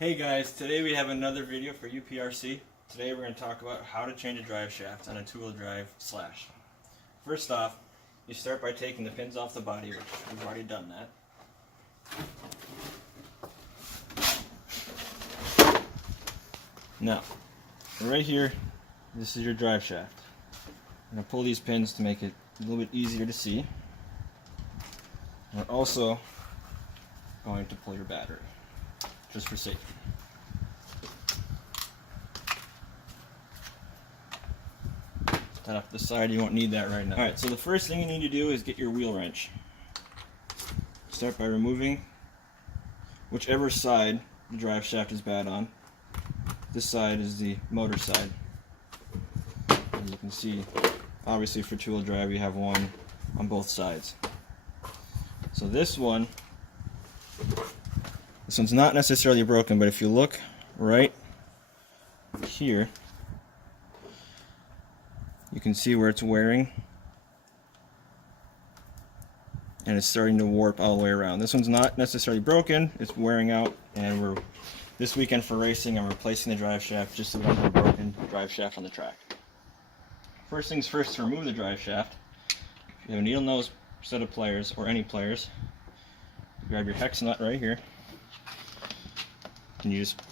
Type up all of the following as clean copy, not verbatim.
Hey guys, today we have another video for UPRC. Today we're going to talk about how to change a drive shaft on a two-wheel drive Slash. First off, you start by taking the pins off the body, which we've already done that. Now, right here, this is your drive shaft. I'm going to pull these pins to make it a little bit easier to see. We're also going to pull your battery, just for safety. That off to the side, you won't need that right now. Alright, so the first thing you need to do is get your wheel wrench. Start by removing whichever side the drive shaft is bad on. This side is the motor side. As you can see, obviously for two-wheel drive you have one on both sides. So this one's not necessarily broken, but if you look right here, you can see where it's wearing and it's starting to warp all the way around. This one's not necessarily broken, it's wearing out, and we're this weekend for racing I'm replacing the drive shaft just so we don't have a broken drive shaft on the track. First things first, to remove the drive shaft, if you have a needle nose set of pliers or any pliers, grab your hex nut right here and you just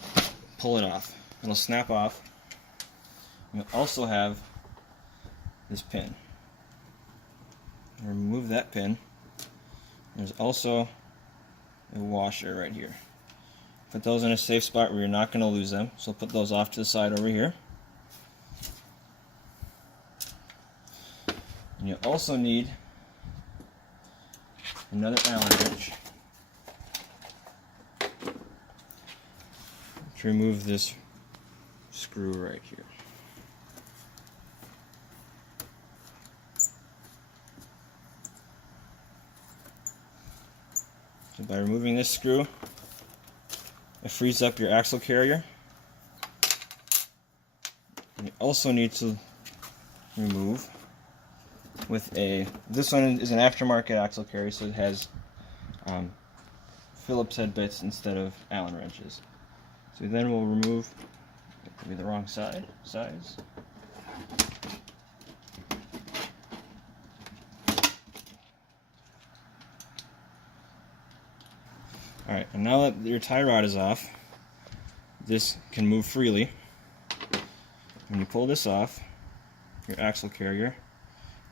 pull it off. It'll snap off. You'll also have this pin. Remove that pin. There's also a washer right here. Put those in a safe spot where you're not going to lose them. So put those off to the side over here. And you also need another Allen wrench to remove this screw right here. So by removing this screw, it frees up your axle carrier. And you also need to remove with this one is an aftermarket axle carrier, so it has Phillips head bits instead of Allen wrenches. So then we'll remove, it could be the wrong size. Alright, and now that your tie rod is off, this can move freely. When you pull this off, your axle carrier,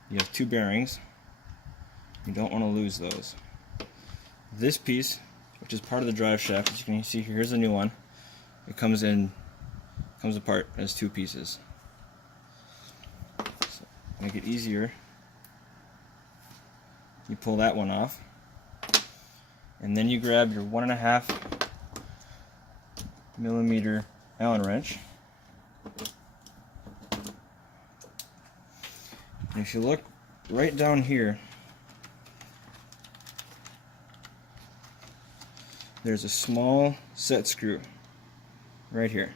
you have two bearings. You don't want to lose those. This piece, which is part of the drive shaft, as you can see here, here's a new one. It comes apart as two pieces. So to make it easier, you pull that one off, and then you grab your 1.5 millimeter Allen wrench. And if you look right down here, there's a small set screw right here.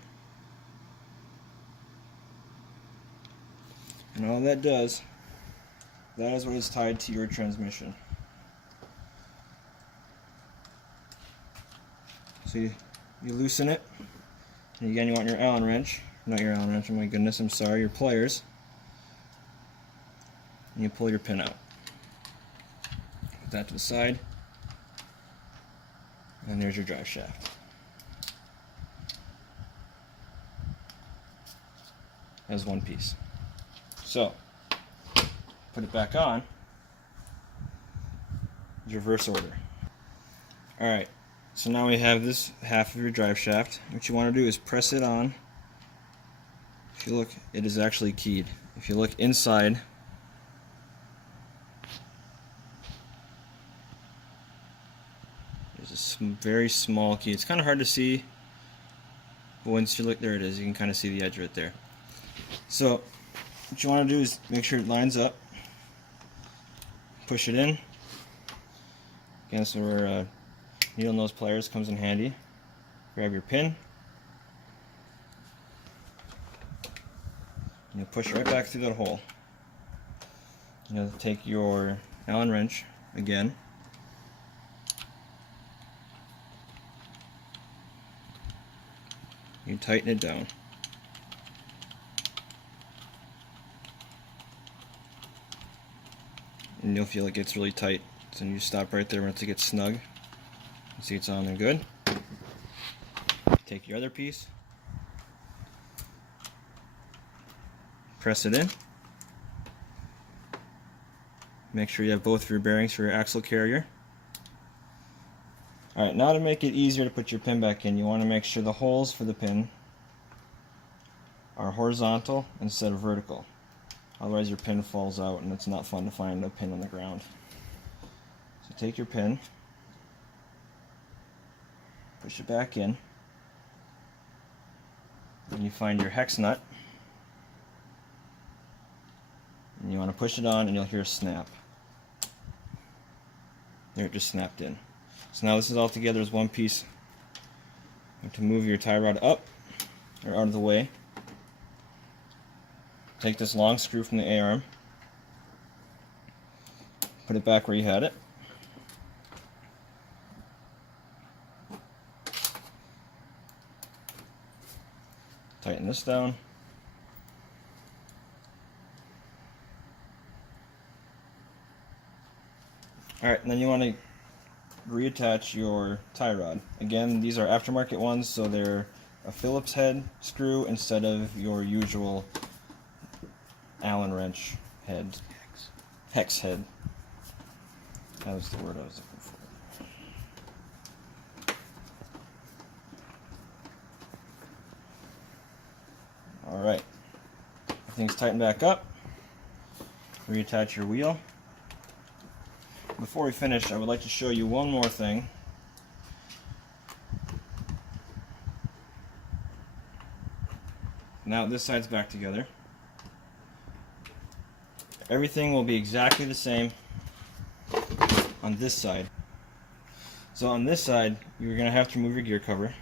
And all that does, that is what is tied to your transmission. So you loosen it, and again you want your Allen wrench, not your Allen wrench, oh my goodness, I'm sorry, your pliers, and you pull your pin out. Put that to the side, and there's your drive shaft. As one piece. So, put it back on, reverse order. Alright. So now we have this half of your drive shaft. What you want to do is press it on. If you look, it is actually keyed. If you look inside, there's a very small key. It's kind of hard to see, but once you look, there it is. You can kind of see the edge right there. So what you want to do is make sure it lines up. Push it in. Again, so we're needle nose pliers comes in handy. Grab your pin. And you push right back through that hole. You'll take your Allen wrench again. you tighten it down. And you'll feel it gets really tight. So you stop right there once it gets snug. You see it's on there good. Take your other piece, press it in. Make sure you have both of your bearings for your axle carrier. Alright, now to make it easier to put your pin back in, you want to make sure the holes for the pin are horizontal instead of vertical. Otherwise your pin falls out and it's not fun to find a pin on the ground. So take your pin, push it back in, and you find your hex nut, and you want to push it on and you'll hear a snap. There, it just snapped in. So now this is all together as one piece. You have to move your tie rod up or out of the way. Take this long screw from the A-arm, put it back where you had it. Tighten this down. Alright, and then you want to reattach your tie rod. Again, these are aftermarket ones, so they're a Phillips head screw instead of your usual Allen wrench head. Hex head. That was the word I was looking for. Alright. Everything's tightened back up. Reattach your wheel. Before we finish, I would like to show you one more thing. Now this side's back together. Everything will be exactly the same on this side. So on this side, you're going to have to remove your gear cover.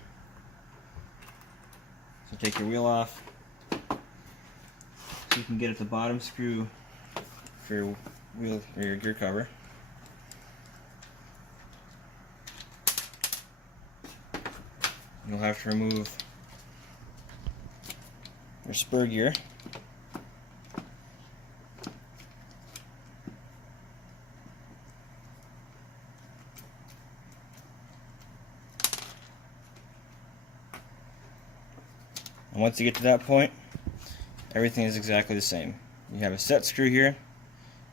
So take your wheel off. So you can get at the bottom screw for your wheel or your gear cover. You'll have to remove your spur gear. And once you get to that point, everything is exactly the same. You have a set screw here,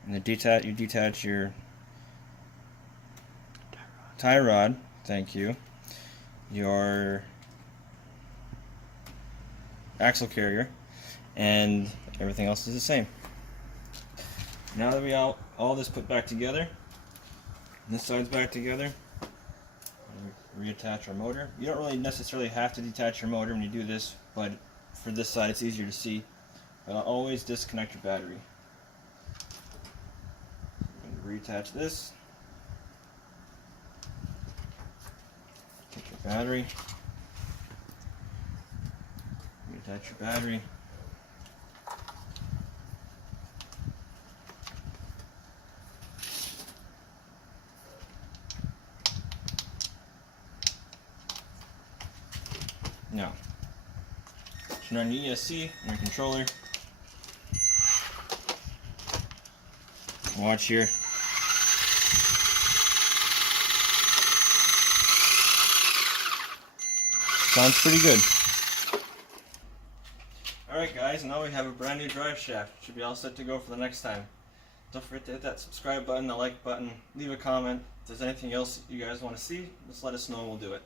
and you detach your tie rod, thank you, your axle carrier, and everything else is the same. Now that we all this put back together, this side's back together, reattach our motor. You don't really necessarily have to detach your motor when you do this, but for this side it's easier to see. But always disconnect your battery. Reattach this. Take your battery. Reattach your battery. Now, turn on your ESC and your controller. Watch here. Sounds pretty good. Alright guys, now we have a brand new drive shaft. Should be all set to go for the next time. Don't forget to hit that subscribe button, the like button, leave a comment. If there's anything else you guys want to see, just let us know and we'll do it.